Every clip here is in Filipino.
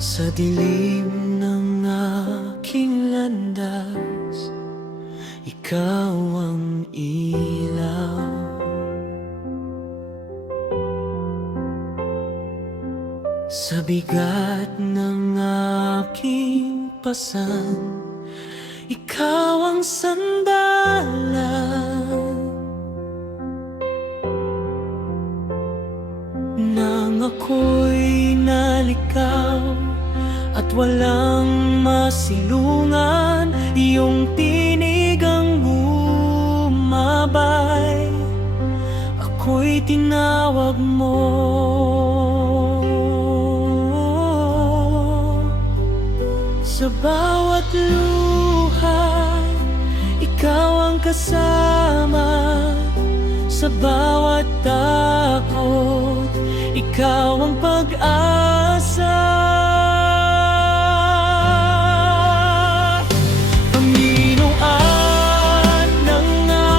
Sa dilim ng aking landas, ikaw ang ilaw. Sa bigat ng aking pasan, ikaw ang sandalan. Nang ako'y nalikaw at walang masilungan, iyong tinig ang bumabay. Ako'y tinawag mo. Sa bawat luha, ikaw ang kasama. Sa bawat takot, ikaw ang pag-asa. Panginoon ng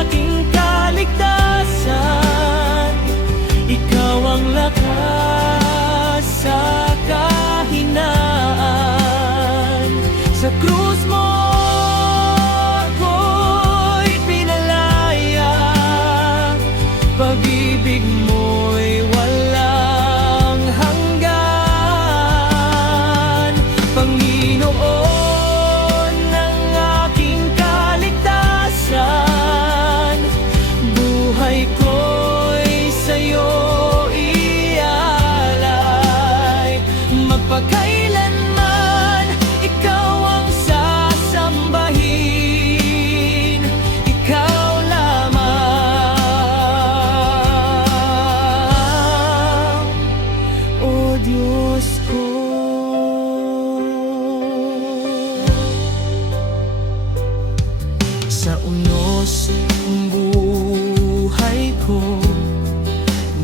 aking kaligtasan, ikaw ang lakas sa kahinaan. Sa krus mo ako'y pinalaya, pag-ibig mo'y walang hanggan. Panginoon ng aking kaligtasan, buhay ko'y sa'yo ialay. Magpakailanman ikaw ang sasambahin, ikaw lamang, O Diyos ko. Sa unos ng buhay ko,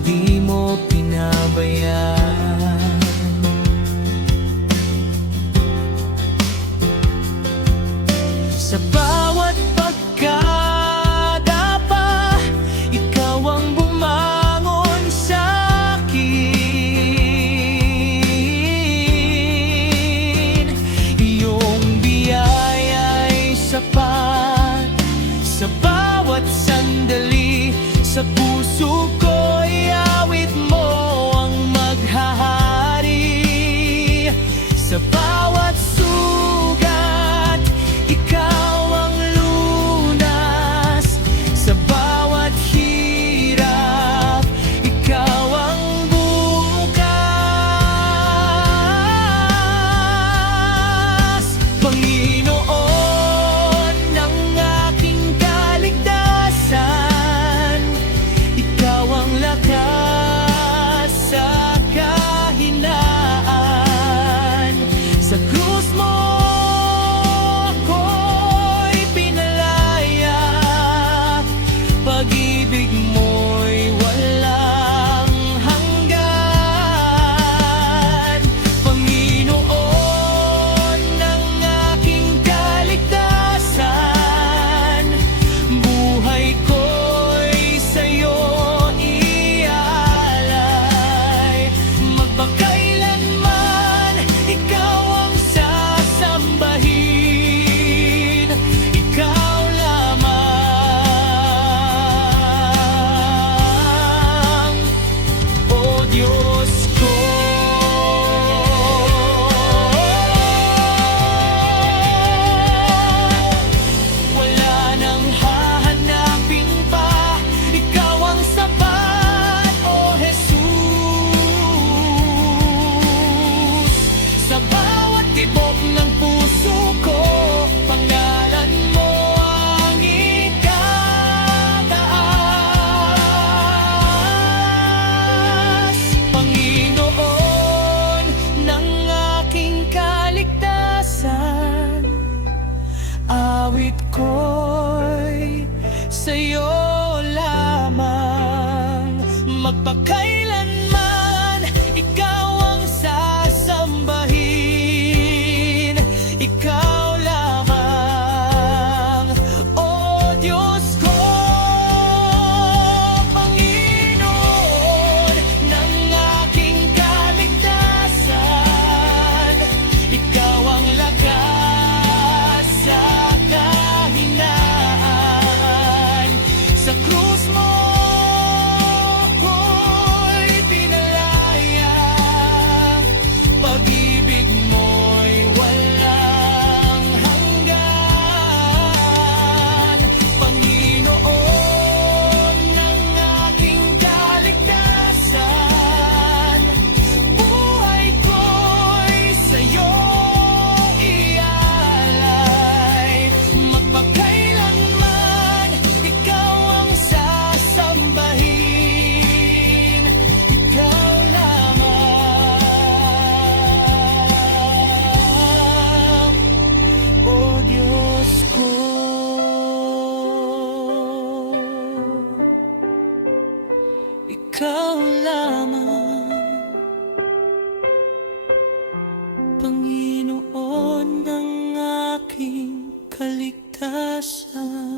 di mo pinabayaan. Sa bawat pagkadapa, ikaw ang bumangon sa'kin. Iyong biyaya'y sapat sa bawat sandali. Sa puso ko'y awit mo ang maghahari. Sa bawat sugat, ikaw ang lunas. Sa bawat hirap, ikaw ang bukas. Panginoon ng aking kaligtasan, ikaw ang ikaw lamang, Panginoon ng aking kaligtasan.